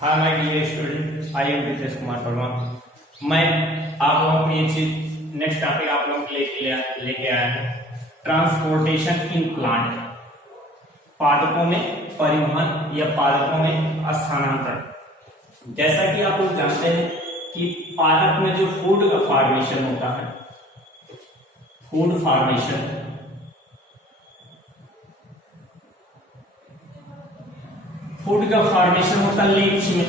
हाँ my dear student, I am Ritesh Kumar Verma. मैं आप लोगों को ये चीज नेक्स्ट टॉपिक आप लोगों के लेके आया है, ट्रांसपोर्टेशन इन प्लांट। पादपों में परिवहन या पादपों में स्थानांतरण। जैसा कि आप लोग जानते हैं कि पादप में जो फूड का फॉर्मेशन होता है, फूड फॉर्मेशन, फूड का फॉर्मेशन होता है लीव्स में।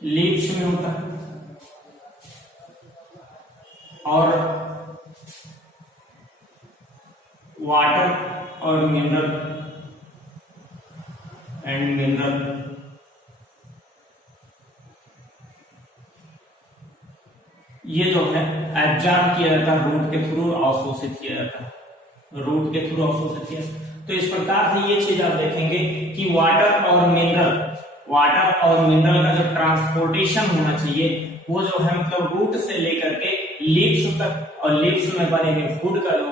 लीव्स में होता है और वाटर और मिनरल ये जो है एब्जॉर्ब किया जाता है रूट के थ्रू, अवशोषित किया जाता है रूट के थ्रू, अवशोषित किया। तो इस प्रकार से ये चीज आप देखेंगे कि वाटर और मिनरल का जो ट्रांसपोर्टेशन होना चाहिए वो जो है मतलब रूट से लेकर के लीव्स तक, और लीव्स में बने हुए फूड का जो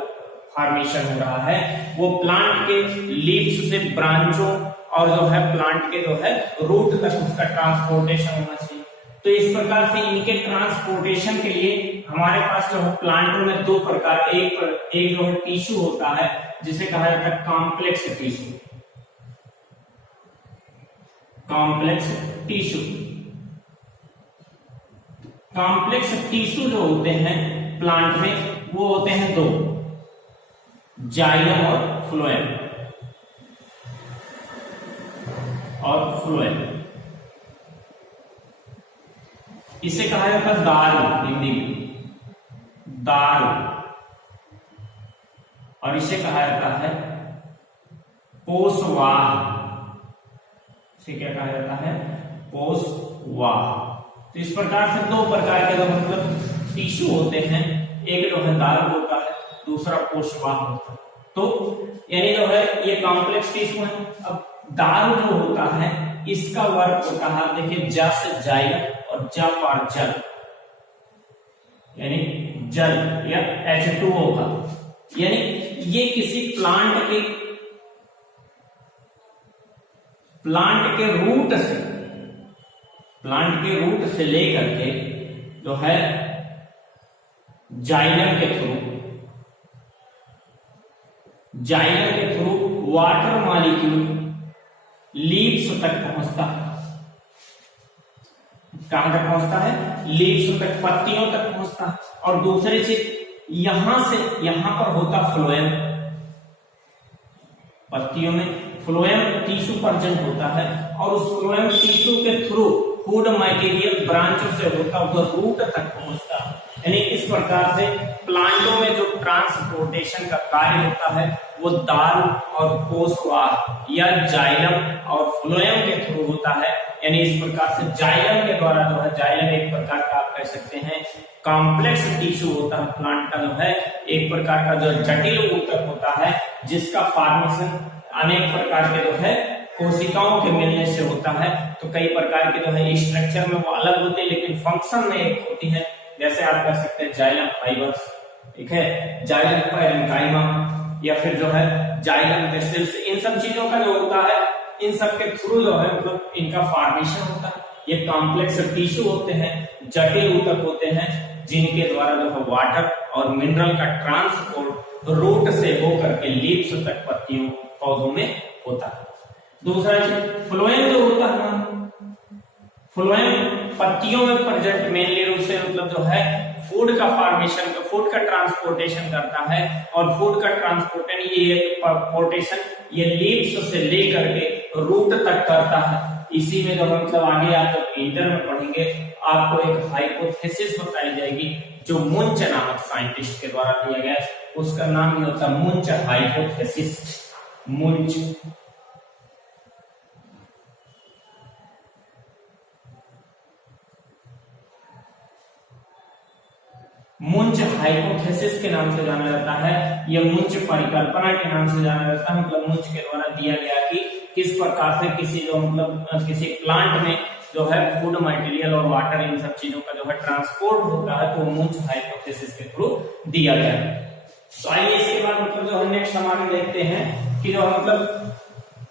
फॉर्मेशन हो रहा है वो प्लांट के लीव्स से ब्रांचों और जो है प्लांट के जो है रूट तक उसका ट्रांसपोर्टेशन होना चाहिए। तो इस प्रकार से इनके ट्रांसपोर्टेशन के लिए हमारे पास जो है प्लांटों में दो प्रकार, एक जो है टिश्यू होता है जिसे कहा जाता है complex tissue. Complex tissue complex tissue जो होते हैं प्लांट में वो होते हैं दो, जाइलम और फ्लोएम। इसे कहा जाता है दारू, हिंदी में दारू, और इसे कहा जाता है पोषवाह। इसे क्या कहा जाता है? पोषवाह। तो इस प्रकार से दो प्रकार के जो मतलब टिश्यू होते हैं, एक जो है दारू होता है, दूसरा पोषवाह होता है। तो यानी जो है ये कॉम्प्लेक्स टिश्यू है। अब दारू जो होता है इसका वर्क होता है, देखिए ज से जाइलम और ज फॉर जल, यानी जल या H2O का, यानी ये किसी प्लांट के रूट से लेकर के जो है जाइलम के थ्रू वाटर मॉलिक्यूल लीव्स तक पहुंचता है। कहां तक पहुंचता है? लीव्स तक, पत्तियों तक पहुंचता है। और दूसरी चीज यहां पर होता फ्लोएम। पत्तियों में फ्लोएम टिश्यू प्रेजेंट होता है और उस फ्लोएम टिश्यू के थ्रू फूड मटेरियल ब्रांचों से होता उधर रूट तक पहुंचता है। यानी इस प्रकार से प्लांटों में जो ट्रांसपोर्टेशन का कार्य होता है वो दारू और पोषवाह या जाइलम और फ्लोएम के थ्रू होता है। यानी इस प्रकार से जाइलम के द्वारा जो है, जाइलम एक प्रकार का आप कह सकते हैं कॉम्प्लेक्स टिश्यू होता है प्लांट का, जो है एक प्रकार का जो जटिल ऊतक होता है जिसका फॉर्मेशन अनेक प्रकार के जो है कोशिकाओं के मिलने से होता है। तो कई प्रकार के जो है स्ट्रक्चर में वो अलग होते हैं लेकिन फंक्शन में एक होती है। जैसे आप कह सकते हैं जाइलम फाइबर्स, ठीक है, जाइलम पैरेन्काइमा, या फिर जो है जाइलम वेसल्स। इन सब चीजों का जो होता है, इन सब के थ्रू जो है मतलब इनका फॉर्मेशन होता है। ये कॉम्प्लेक्स टिश्यू होते हैं, जटिल ऊतक होते हैं, जिनके द्वारा जो है वाटर और मिनरल का ट्रांसपोर्ट रूट से होकर के लीव्स तक पत्तियों पौधों में होता है। दूसरा चीज फ्लोएम जो होता है, फ्लोएम पत्तियों में प्रेजेंट मेनली रूप से मतलब जो है फूड का फॉर्मेशन, फूड का ट्रांसपोर्टेशन करता है। और फूड का ट्रांसपोर्टेशन ये लीव्स से लेकर के रूट तक करता है। इसी में जो मतलब आगे आप जब इंटर में पढ़ेंगे आपको एक हाइपोथेसिस बताई जाएगी जो मुंच नामक साइंटिस्ट के द्वारा दिया गया, उसका नाम ही होता है मुंच हाइपोथेसिस। मुंच हाइपोथेसिस के नाम से जाना जाता है, यह मुंच परिकल्पना के नाम से जाना जाता है। मतलब मुंच के द्वारा दिया गया कि किस प्रकार से किसी प्लांट में जो है फूड मटेरियल और वाटर इन सब चीजों का जो है ट्रांसपोर्ट होता है, तो मुंच हाइपोथेसिस के थ्रू दिया गया है। तो आइए इसके बाद मतलब जो है नेक्स्ट हम आगे देखते हैं कि जो मतलब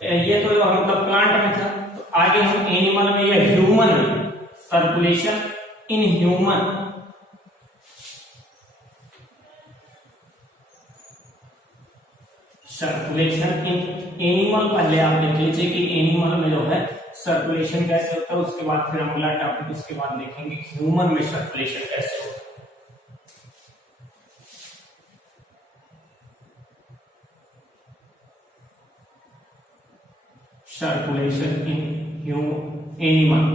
ये तो मतलब प्लांट में था, तो आगे हम एनिमल में या ह्यूमन में circulation in human, circulation in animal, पहले आप देख लीजिए कि एनिमल में जो है सर्कुलेशन कैसे होता है, उसके बाद फिर अगला टॉपिक उसके बाद देखेंगे ह्यूमन में सर्कुलेशन कैसे होता है। सर्कुलेशन इन एनिमल,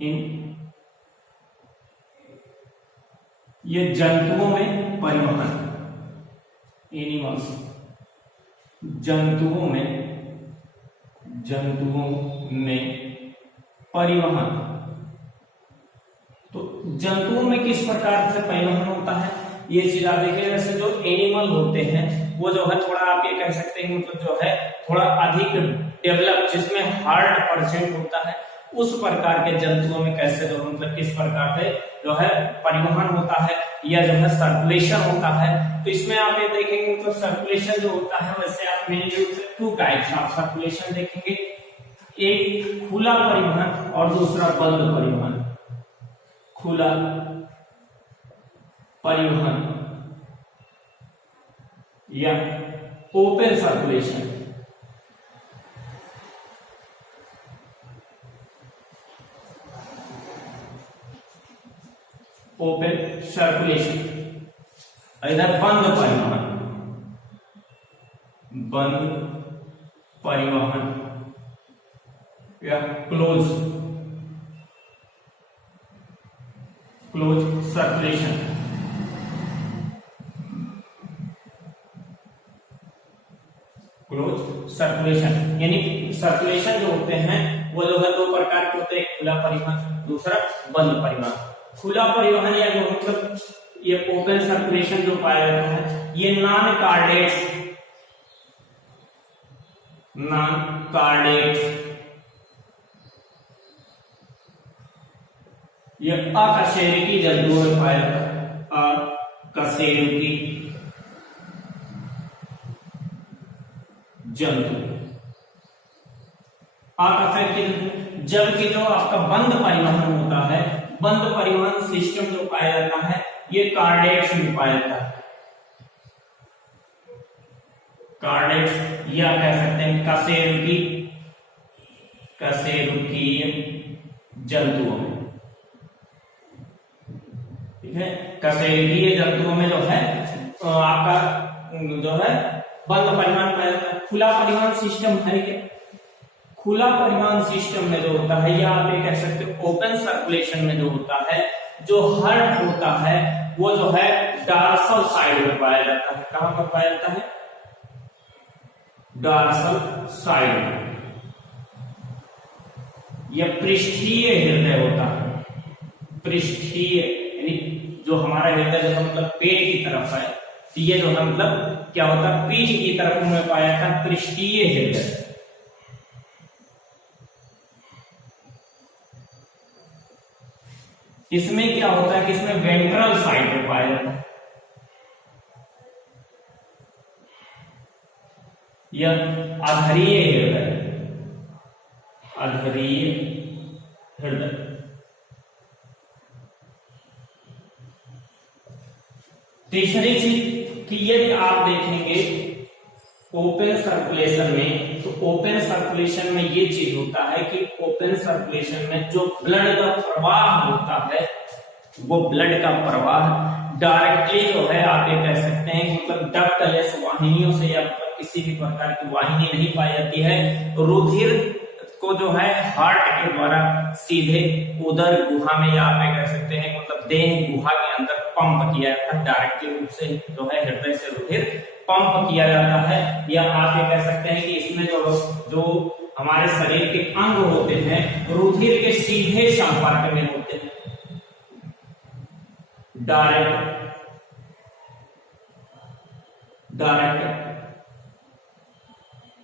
इन ये जंतुओं में परिवहन, एनिमल्स जंतुओं में परिवहन। तो जंतुओं में किस प्रकार से परिवहन होता है ये चीज आप देखिए। जैसे जो एनिमल होते हैं वो जो है थोड़ा आप ये कह सकते हैं मतलब जो है थोड़ा अधिक डेवलप, जिसमें हार्ड परसेंट होता है, उस प्रकार के जंतुओं में कैसे जो मतलब किस प्रकार से जो है परिवहन होता है या जो है सर्कुलेशन होता है। तो इसमें आप ये देखेंगे मतलब सर्कुलेशन जो होता है, वैसे आप mainly two types of circulation देखेंगे, एक खुला परिवहन और दूसरा बंद परिवहन। खुला परिवहन या ओपन सर्कुलेशन। ओपन सर्कुलेशन, इधर बंद परिवहन, बंद परिवहन या क्लोज सर्कुलेशन। क्लोज सर्कुलेशन यानी सर्कुलेशन जो होते हैं वो जो है दो प्रकार के होते हैं, एक खुला परिवहन, दूसरा बंद परिवहन। खुला परिवहन या जो मतलब ये ओपन सर्कुलेशन जो पाया जाता है, ये नॉन कार्डेट्स, ये अकशेरुकी जंतुओं में पाया जाता है, अकशेरुकी जंतु, अकशेरुकी। जबकि जो आपका बंद परिवहन होता है, बंद परिवहन सिस्टम जो पाया जाता है ये कार्डेट्स में पाया जाता है, कार्डेट्स या कह सकते हैं कशेरुकीय जंतुओं में। ठीक है, कशेरुकीय जंतुओं में जो है आपका जो है बंद परिवहन पाया जाता है। खुला परिवहन सिस्टम है क्या? खुला परिवहन सिस्टम में जो होता है या आप ये कह सकते हो ओपन सर्कुलेशन में जो होता है, जो हार्ट होता है वो जो है डॉर्सल साइड में पाया जाता है। कहां पर पाया जाता है? Dorsal side. यह पृष्ठीय हृदय होता है, पृष्ठीय यानी जो हमारा हृदय जो मतलब पेट की तरफ है, तो ये जो है मतलब क्या होता है पीठ की तरफ में पाया जाता है पृष्ठीय हृदय। इसमें क्या होता है कि इसमें वेंट्रल साइड में पाया जाता है, यह अधरीय हृदय, अधरीय हृदय। तीसरी चीज कि यदि आप देखेंगे ओपन सर्कुलेशन में, तो ओपन सर्कुलेशन में ये चीज होता है कि ओपन सर्कुलेशन में जो ब्लड का प्रवाह होता है, वो ब्लड का प्रवाह डायरेक्टली जो है आप ये कह सकते हैं मतलब डक्टलेस वाहिनियों से या किसी भी प्रकार की वाहिनी नहीं पाई जाती है, तो रुधिर को जो है हार्ट के द्वारा सीधे उदर गुहा में या आप ये कह सकते हैं मतलब देह गुहा के अंदर पंप किया जाता है, डायरेक्टली रूप से जो है हृदय से रुधिर पंप किया जाता है। या आप ये कह सकते हैं कि इसमें जो हमारे शरीर के अंग होते हैं रुधिर के सीधे संपर्क में होते हैं, डायरेक्ट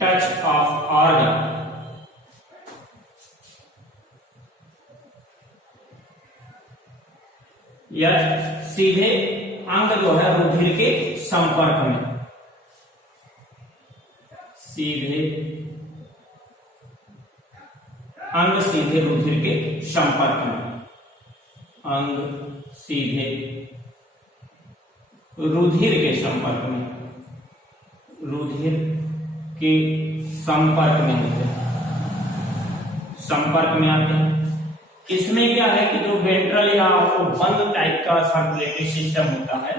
टच ऑफ ऑर्गन, या सीधे अंग जो है रुधिर के संपर्क में। सीधे अंग सीधे रुधिर के संपर्क में, अंग सीधे रुधिर के संपर्क में, रुधिर के संपर्क में होते हैं, संपर्क में आते हैं। इसमें क्या है कि जो वेंट्रल या आपको बंद टाइप का सर्कुलेटरी सिस्टम होता है,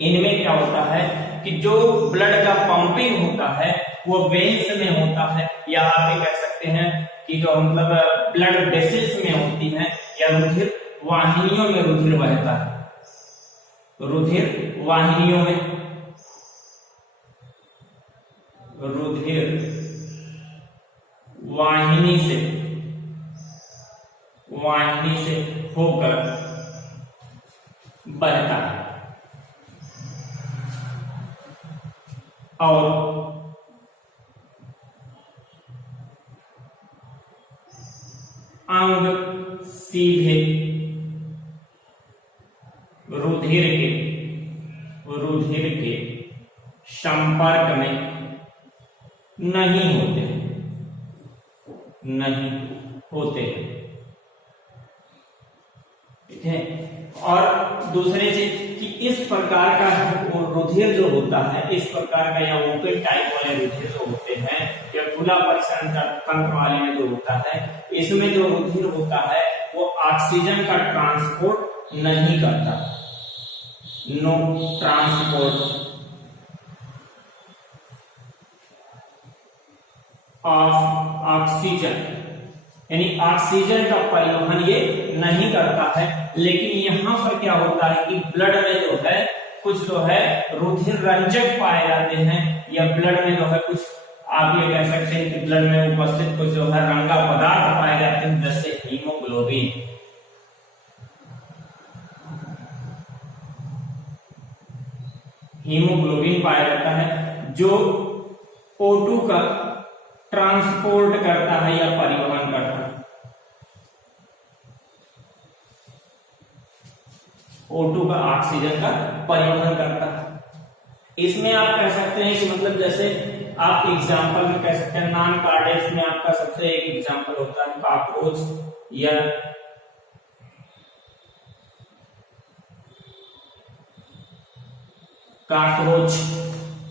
इनमें क्या होता है कि जो ब्लड का पंपिंग होता है वो वेन्स में होता है, या आप ये कह सकते हैं कि जो मतलब ब्लड वेसल्स में होती है, या रुधिर वाहिनियों में रुधिर बहता है, रुधिर वाहिनियों में, रुधिर वाहिनी से होकर बहता है। और अंग सीधे रुधिर के संपर्क में नहीं होते, ठीक है। और दूसरी चीज कि इस प्रकार का रुधिर जो होता है, इस प्रकार का या ओपन टाइप वाले रुधिर जो होते हैं, या खुला परिसंचरण तंत्र वाले में जो होता है, इसमें जो रुधिर होता है वो ऑक्सीजन का ट्रांसपोर्ट नहीं करता, नो ट्रांसपोर्ट ऑफ ऑक्सीजन, यानी ऑक्सीजन का परिवहन ये नहीं करता है। लेकिन यहाँ पर क्या होता है कि ब्लड में जो है कुछ जो है रुधिर रंजक पाए जाते हैं, या ब्लड में जो है कुछ आप ये कह सकते हैं कि ब्लड में उपस्थित कुछ जो है रंगा पदार्थ पाए जाते हैं, जैसे हीमोग्लोबिन। हीमोग्लोबिन पाया जाता है जो O2 का ट्रांसपोर्ट करता है या परिवहन करता है, O2 का ऑक्सीजन का परिवहन करता है। इसमें आप कह सकते हैं कि मतलब जैसे आप एग्जांपल में कह सकते हैं, नॉन कार्डियक्स में आपका सबसे एक एग्जांपल होता है कॉकरोच या कॉकरोच,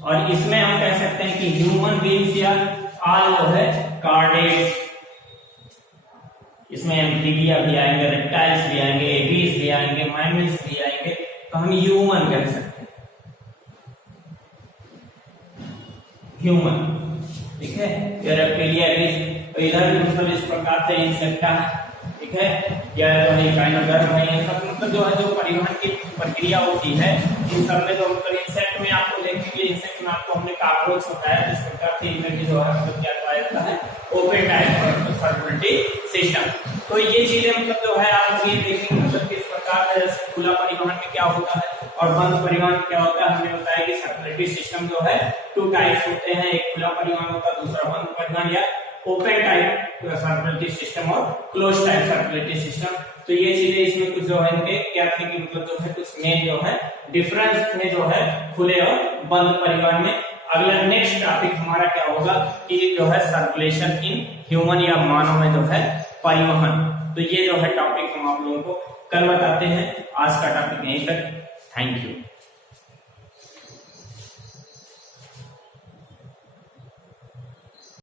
और इसमें हम कह सकते हैं कि ह्यूमन बींग्स या आल जो है कार्डियक्स, इसमें एम्फीबिया भी आएंगे, रेप्टाइल्स भी आएंगे, एबीज भी आएंगे, मैमल्स भी आएंगे, तो हम ह्यूमन कह सकते हैं, ह्यूमन, ठीक है। या रेप्टिलिया एबीज, इधर भी मतलब इस प्रकार से इंसेक्टा है, ठीक है, या जो है काइनोडर्म है, ये सब मतलब जो है जो परिवहन की प्रक्रिया होती है, इन सब में जो मतलब इंसेक्ट में आपको देखेंगे, इंसेक्ट में आपको हमने कॉकरोच बताया, जिस प्रकार से इनमें भी जो है मतलब क्या पाया जाता है, ओपन टाइप सर्कुलेटरी सिस्टम। तो ये चीजें मतलब जो है आप ये देखेंगे मतलब किस प्रकार से जैसे खुला परिवहन में क्या होता है और बंद परिवहन में क्या होता है। हमने बताया कि सर्कुलेटरी सिस्टम जो है 2 टाइप्स होते हैं, एक खुला परिवहन होता है, दूसरा बंद परिवहन या ओपन टाइप सर्कुलेटरी सिस्टम और क्लोज टाइप सर्कुलेटरी सिस्टम। तो ये चीजें इसमें कुछ जो है इनके क्या थे कि मतलब जो है कुछ मेन जो है डिफरेंस में जो है खुले और बंद परिवहन में। अगला नेक्स्ट टॉपिक हमारा क्या होगा कि जो है सर्कुलेशन इन ह्यूमन या मानव में जो है परिवहन। तो ये जो है टॉपिक हम आप लोगों को कल बताते हैं। आज का टॉपिक यहीं तक। Thank you.